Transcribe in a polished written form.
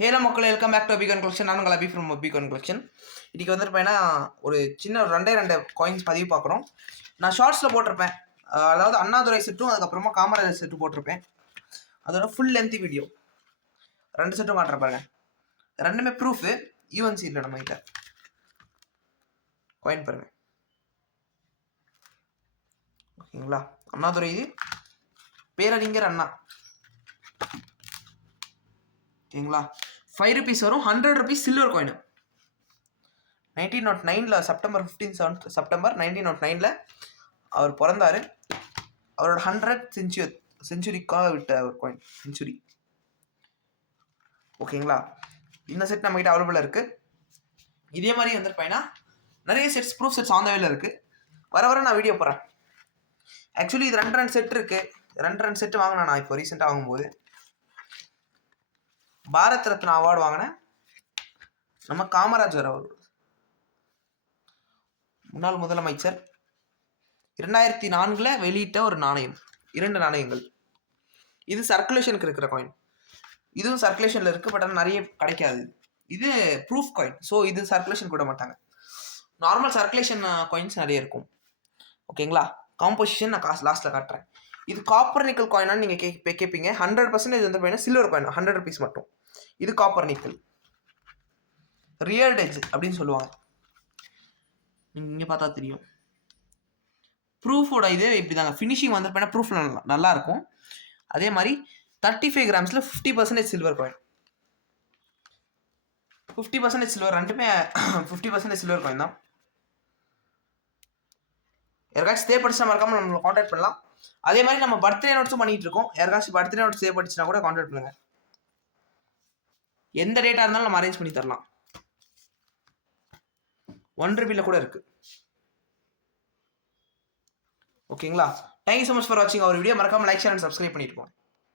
Halo மக்களே, welcome back to பிகான் collection. நான் உங்கள் அபி ஃப்ரம் பிகான் கலெக்ஷன். இன்றைக்கி வந்துருப்பேன்னா ஒரு சின்ன ரெண்டே காயின்ஸ் பதிவு பார்க்குறோம். நான் ஷார்ட்ஸில் போட்டிருப்பேன், அதாவது அண்ணாதுரை செட்டும் அதுக்கப்புறமா காமராஜர் செட்டு போட்டிருப்பேன். அதோட ஃபுல் லென்த் வீடியோ 2 செட்டும் மாட்டிருப்பாங்க. ரெண்டுமே ப்ரூஃபு யூஎன்சி இல்லை நம்ம கிட்ட. காயின் பாருங்க, ஓகேங்களா? அண்ணாதுரை இது பேரறிஞர் அண்ணா, ஓகேங்களா? 5 rupees வரும். 100 rupees silver coin. 1909 September 15 September 1909 அவர் பிறந்தாரு. அவரோட 100th செஞ்சுரிக்காக விட்ட ஒரு காயின், செஞ்சுரி. ஓகேங்களா? இந்த செட் நம்ம கிட்ட அவைலபிளாக இருக்கு. இதே மாதிரி வந்துருப்பேன்னா நிறைய sets, proof sets on the வேல இருக்கு. வர நான் வீடியோ போடுறேன். ஆக்சுவலி இது 2 செட் இருக்கு. 2 செட்டு வாங்கினேன் நான் இப்போ ரீசெண்டாக வாங்கும்போது. பாரத் ரத்னா அவார்டு வாங்கினேன். நம்ம காமராஜர் அவர், முன்னாள் முதலமைச்சர், 2004 வெளியிட்ட ஒரு நாணயம், 2 நாணயங்கள். இது சர்க்குலேஷனுக்கு இருக்கிற காயின். இதுவும் சர்க்குலேஷனில் இருக்குது, பட் ஆனால் நிறைய கிடைக்காது. இது ப்ரூஃப் காயின், ஸோ இது சர்க்குலேஷன் கூட மாட்டாங்க. நார்மல் சர்க்குலேஷன் காயின்ஸ் நிறைய இருக்கும். ஓகேங்களா? காம்போசிஷன் நான் லாஸ்ட்டில் காட்டுறேன். இது காப்பர் நிக்கல் காயினான்னு நீங்கள் கேட்பீங்க. 100% வந்து பார்த்தீங்கன்னா சில்வர் காயின், 100 rupees மட்டும். இது காப்பர் நிக்கல், ரியல் டெஜ் அப்படின்னு சொல்லுவாங்க. நீங்கள் இங்கே பார்த்தா தெரியும். ப்ரூஃபோட இது இப்படி தாங்க. ஃபினிஷிங் வந்து பார்த்தீங்கன்னா ப்ரூஃப் நல்லா இருக்கும். அதே மாதிரி 35 grams 50% சில்வர் காயின், 50% சில்வர். ரெண்டுமே 50% சில்வர் காயின் தான். யாருக்காச்சும் தேவைப்பட்டுச்சுன்னா மறக்காம நம்மளை காண்டாக்ட் பண்ணலாம். அதே மாதிரி நம்ம பர்த்டே நோட்ஸும் பண்ணிட்டு இருக்கோம். யாருக்காச்சும் பர்த்டே நோட்ஸ் தேவைப்பட்டுச்சுன்னா கூட காண்டாக்ட் பண்ணுங்க. எந்த டேட்டா இருந்தாலும் நம்ம அரேஞ்ச் பண்ணி தரலாம். 1 rupeeல கூட இருக்கு. ஓகேங்களா? தேங்க்யூ ஸோ மச் ஃபார் வாட்சிங் அவர் வீடியோ. மறக்காம லைக், ஷேர் அண்ட் சப்ஸ்கிரைப் பண்ணிட்டு போங்க.